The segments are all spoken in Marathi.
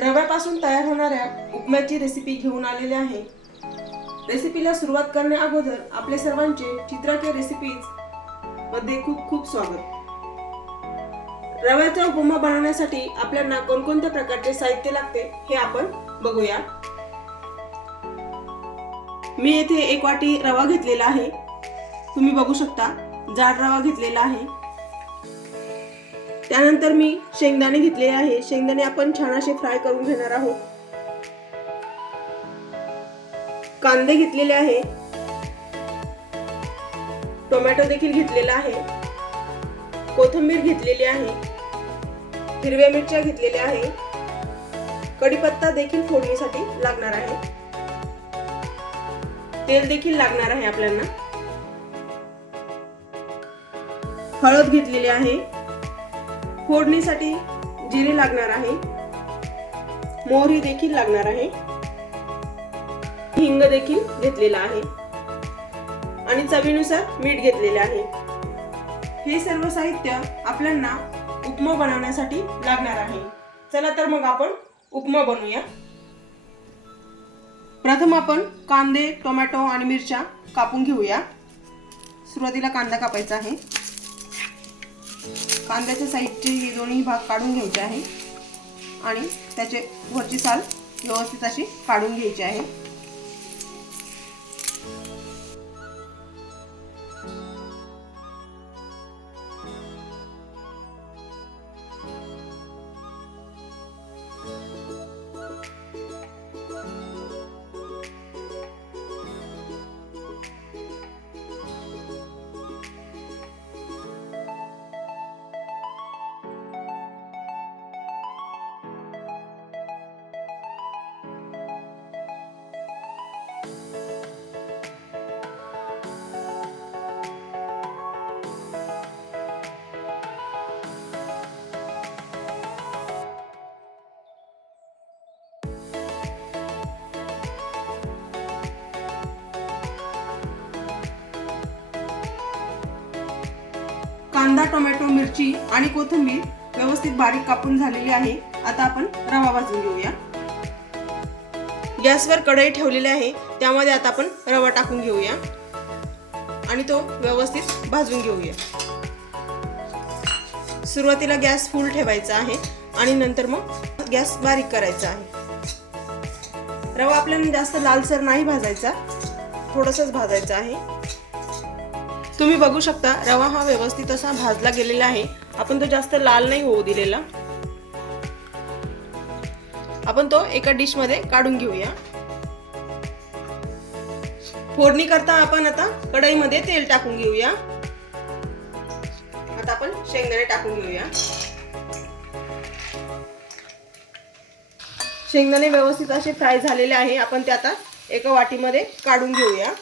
रव्यापासून तयार होणाऱ्या उपम्याची रेसिपी घेऊन आलेले आहे. रेसिपीला सुरुवात करण्या अगोदर आपले सर्वांचे चित्राच्या रेसिपीजमध्ये खूप खूप स्वागत. रव्याचा उपमा बनवण्यासाठी आपल्याला कोणकोणत्या प्रकारचे साहित्य लागते हे आपण बघूया. मी येथे एक वाटी रवा घेतलेला आहे. तुम्ही बघू शकता जाड रवा घेतलेला आहे. त्यानंतर मी शेंगदाणे घेतलेले आहे. शेंगदाणे आपण छान असे फ्राय करून घेणार आहोत. कांदे घेतलेले आहे. टोमॅटो देखील घेतलेला आहे. कोथिंबीर घेतलेली आहे. हिरव्या मिरच्या घेतलेल्या आहे. कढीपत्ता देखील फोडणीसाठी लागणार आहे. तेल देखील लागणार आहे आपल्याला. हळद घेतलेली आहे. फोडणीसाठी जिरे लागणार आहे. मोहरी देखील लागणार आहे. हिंग देखील घेतलेला आहे. आणि चवीनुसार मीठ घेतलेले आहे. हे सर्व साहित्य आपल्याला उपमा बनवण्यासाठी लागणार आहे. चला तर मग आपण उपमा बनवूया. प्रथम आपण कांदे टोमॅटो आणि मिरच्या कापून घेऊया. सुरुवातीला कांदा कापायचा आहे. कांद्याच्या साईडचे हे दोन्ही भाग काढून घ्यायचे आहे. आणि त्याचे वरची साल व्यवस्थित अशी काढून घ्यायची आहे. कांदा टोमॅटो मिरची आणि कोथिंबीर व्यवस्थित बारीक कापून झालेली आहे. आता आपण रवा भाजून घेऊया. गॅसवर कढई ठेवलेली आहे. त्यामध्ये आता आपण रवा टाकून घेऊया. आणि तो व्यवस्थित भाजून घेऊया. सुरुवातीला गॅस फुल ठेवायचा आहे आणि नंतर मग गॅस बारीक करायचा आहे. रवा आपल्याला जास्त लालसर नाही भाजायचा. थोडंसंच भाजायचा आहे. तुम्ही बघू शकता रवा हा व्यवस्थित असा भाजला गेलेला आहे. आपण तो जास्त लाल नाही होऊ दिलेला. आपण तो एका डिशमध्ये काढून घेऊया. फोडणी करता आपण आता कढईमध्ये तेल टाकून घेऊया. आता आपण शेंगदाणे टाकून घेऊया. शेंगदाणे व्यवस्थित असे फ्राय झालेले आहे. आपण ते आता एका वाटीमध्ये काढून घेऊया.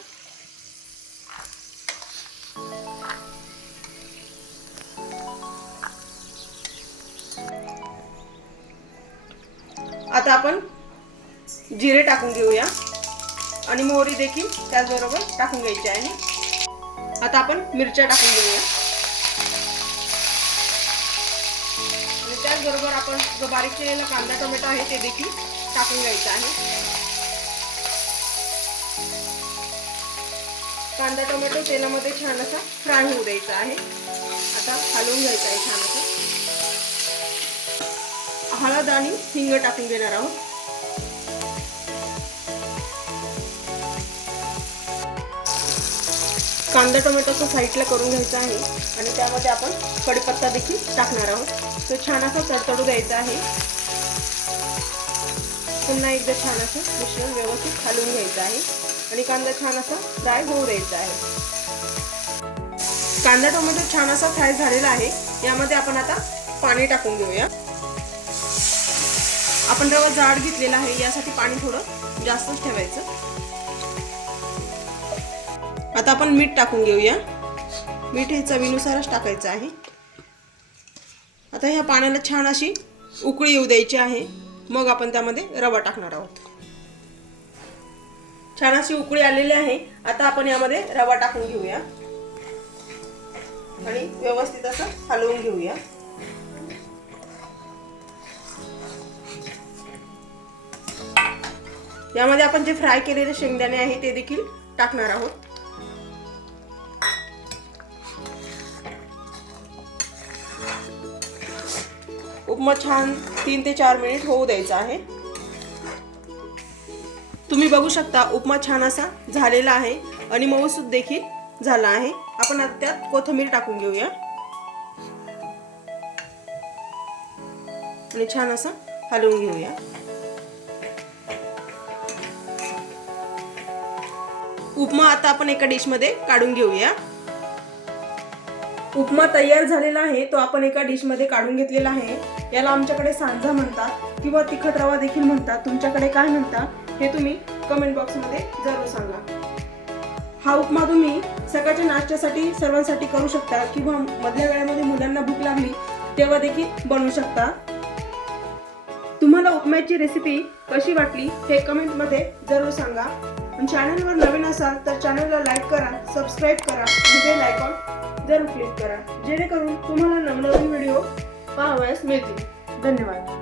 आता आपण जिरे टाकून घेऊया. आणि मोहरी देखील त्याचबरोबर टाकून घ्यायची आहे. आता आपण मिरच्या टाकून घेऊया. आणि त्याचबरोबर आपण जो बारीक केलेला कांदा टोमॅटो आहे ते देखील टाकून घ्यायचं आहे. कांदा टोमॅटो तेलामध्ये छान असा फ्राय होऊ द्यायचा आहे. आता हलवून घ्यायचा आहे छान असं. हळद आणि हिंग टाकून देणार आहोत. कांदा टोमॅटोचा साईडला करून घ्यायचा आहे आणि त्यामध्ये आपण कडीपत्ता देखील टाकणार आहोत. तो छान असा तडतडू द्यायचा आहे. पुन्हा एकदा छान असं मिश्रण व्यवस्थित खालून घ्यायचं आहे आणि कांदा छान असा फ्राय होऊ द्यायचा आहे. कांदा टोमॅटो छान असा फ्राय झालेला आहे. यामध्ये आपण आता पाणी टाकून घेऊया. आपण रवा जाड घेतलेला आहे यासाठी पाणी थोडं जास्तच ठेवायचं. आता आपण मीठ टाकून घेऊया. मीठ हे चवीनुसारच टाकायचं आहे. आता ह्या पाण्याला छान अशी उकळी येऊ द्यायची आहे. मग आपण त्यामध्ये रवा टाकणार आहोत. छान अशी उकळी आलेली आहे. आता आपण यामध्ये रवा टाकून घेऊया. आणि व्यवस्थित असं हलवून घेऊया. यामध्ये आपण जे फ्राय केलेले शेंगदाणे आहे ते देखील टाकणार आहोत. उपमा छान तीन ते चार मिनिट होऊ द्यायचा आहे. तुम्ही बघू शकता उपमा छान असा झालेला आहे आणि मऊसूद देखील झाला आहे. आपण आता त्यात कोथिंबीर टाकून घेऊया. आणि छान असं हलवून घेऊया. उपमा आता आपण एका डिशमध्ये काढून घेऊया. उपमा तयार झालेला आहे तो आपण एका डिशमध्ये काढून घेतलेला आहे. याला आमच्याकडे सांजा म्हणतात किंवा तिखट रवा देखील म्हणतात. तुमच्याकडे काय म्हणतात हे तुम्ही कमेंट बॉक्समध्ये जरूर सांगा. हा उपमा तुम्ही सकाळच्या नाश्त्यासाठी सर्वांसाठी करू शकता किंवा मधल्या वेळेमध्ये मुलांना भूक लागली तेव्हा देखील बनवू शकता. तुम्हाला उपम्याची रेसिपी कशी वाटली हे कमेंटमध्ये जरूर सांगा. आणि चॅनलवर नवीन असाल तर चॅनलला लाईक करा सबस्क्राईब करा आणि बेल आयकॉन जरूर क्लिक करा. जेणेकरून तुम्हाला नवनवीन व्हिडिओ पाहावयास मिळतील. धन्यवाद.